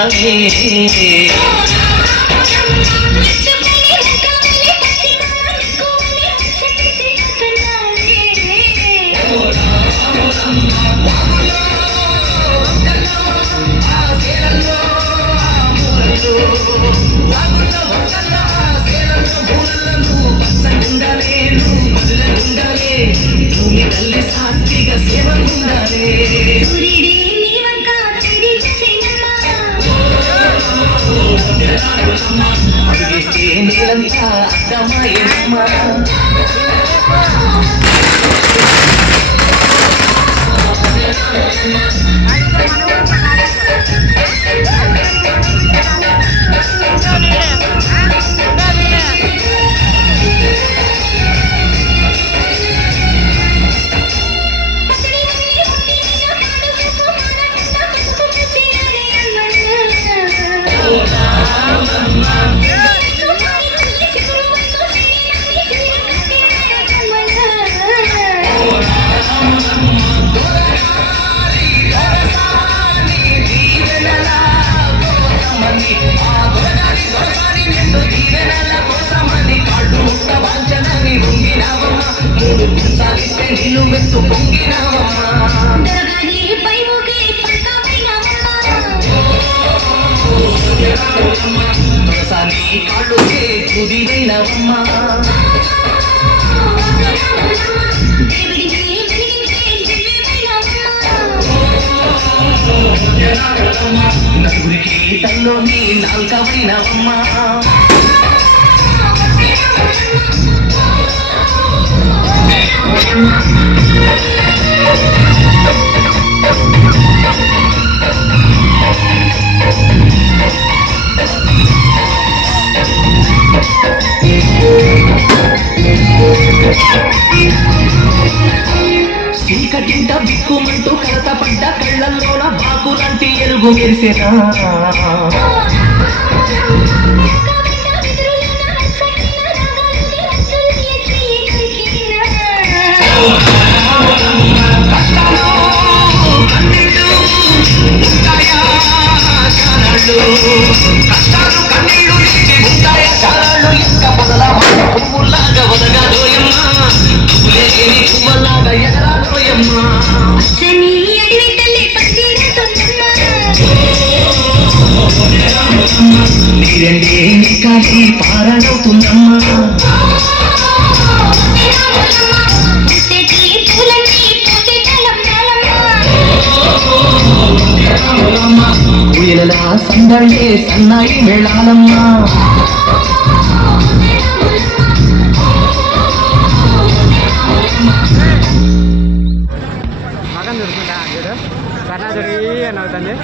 ఉన్నవే తల్లి సాత్విక సేవ ఉండాలే అడిగిస్తే నీలంతా అర్థమయ్యమ్మా నిలువెత్తు పొంగినావమ్మా కాళ్ళుకే కుదిరైనవమ్మా నలుగురికి తల్లోని నాల్కవైనవమ్మా చీకటింట బిక్కుమంటూ కలతపడ్డ కళ్ళల్లోన బాకులాంటి ఎరుగు మెరిసెనా కష్టాలు కన్నీళ్ళు ఉంటాయ చారాళ్ళు ఎక్క పొదల పువ్వులాగా ఒదగాలోయమ్మా లేని పువ్వులాగా ఎగరాలోయమ్మా నీరంటే నికాసి పారాడవుతుందమ్మా ఊయలలా సందడే సన్నాయి మేళాలమ్మా మగం దొరుకుతుందా చూడు సన్నా చూడు అని అవుతుంది